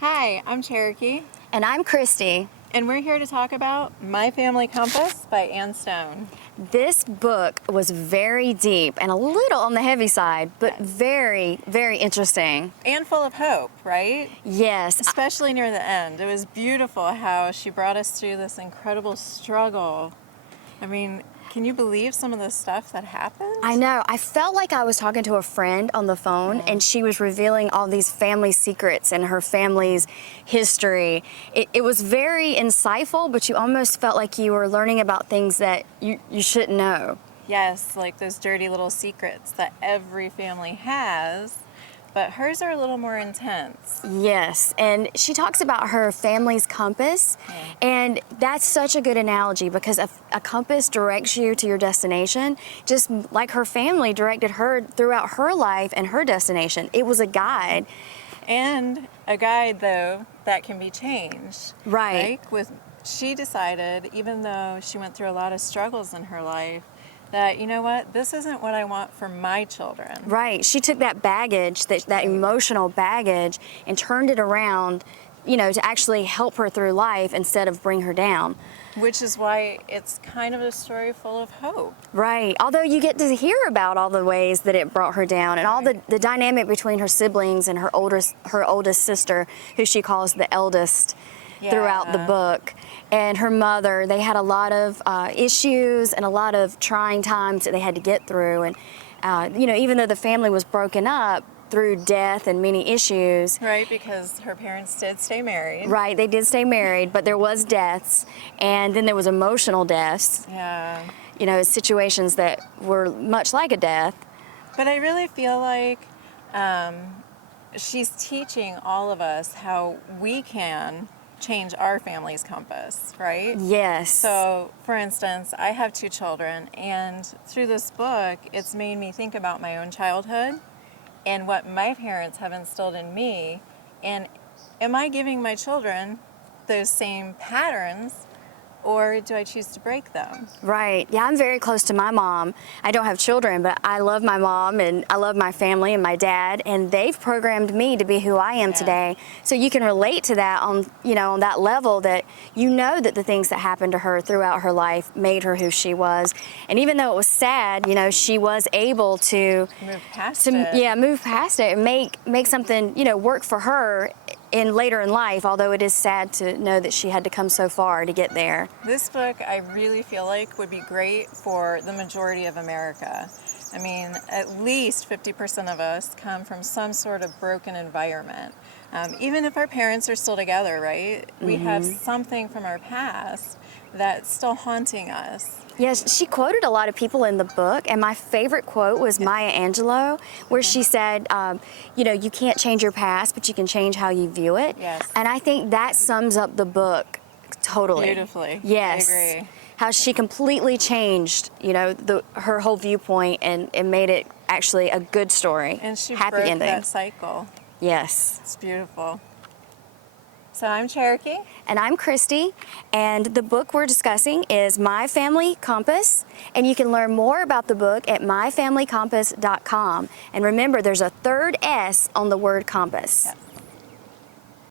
Hi, I'm Cherokee, And I'm Christie. and we're here to talk about My Family Compass by Anne Stone. This book was very deep and a little on the heavy side, but Yes. very, very interesting. And full of hope, right? Yes, Especially near the end. It was beautiful how she brought us through this incredible struggle. I mean, can you believe some of the stuff that happened? I know. I felt like I was talking to a friend on the phone, and she was revealing all these family secrets and her family's history. It was very insightful, but you almost felt like you were learning about things that you shouldn't know. Yes, like those dirty little secrets that every family has, but hers are a little more intense. Yes, and she talks about her family's compass, and that's such a good analogy because a compass directs you to your destination, just like her family directed her throughout her life and her destination. It was a guide. And a guide, though, that can be changed. Right. Like she decided, even though she went through a lot of struggles in her life, that, you know what, this isn't what I want for my children. Right. She took that baggage, that emotional baggage, and turned it around, to actually help her through life instead of bring her down. Which is why it's kind of a story full of hope. Right. Although you get to hear about all the ways that it brought her down and all the dynamic between her siblings and her oldest sister, who she calls the eldest, throughout the book. And her mother, they had a lot of issues and a lot of trying times that they had to get through. And, even though the family was broken up through death and many issues. Right, because her parents did stay married. Right, they did stay married, but there was deaths. And then there was emotional deaths. Yeah. Situations that were much like a death. But I really feel like she's teaching all of us how we can change our family's compass, right? Yes. So, for instance, I have 2 children, and through this book, it's made me think about my own childhood and what my parents have instilled in me, and am I giving my children those same patterns, or do I choose to break them? Right. Yeah, I'm very close to my mom. I don't have children, but I love my mom and I love my family and my dad, and they've programmed me to be who I am today. So you can relate to that on that level, that that the things that happened to her throughout her life made her who she was. And even though it was sad, she was able to move past it. Yeah, move past it and make something, work for her later in life, although it is sad to know that she had to come so far to get there. This book, I really feel like, would be great for the majority of America. I mean, at least 50% of us come from some sort of broken environment. Even if our parents are still together, right? We have something from our past that's still haunting us. Yes, she quoted a lot of people in the book, and my favorite quote was Maya Angelou, where she said, you can't change your past, but you can change how you view it. Yes. And I think that sums up the book totally. Beautifully. Yes. I agree. How she completely changed, her whole viewpoint and made it actually a good story. And she happy broke ending. that cycle. Yes. It's beautiful. So I'm Cherokee. And I'm Christie, and the book we're discussing is My Family Compass, and you can learn more about the book at myfamilycompass.com. And remember, there's a third S on the word compass. Yes.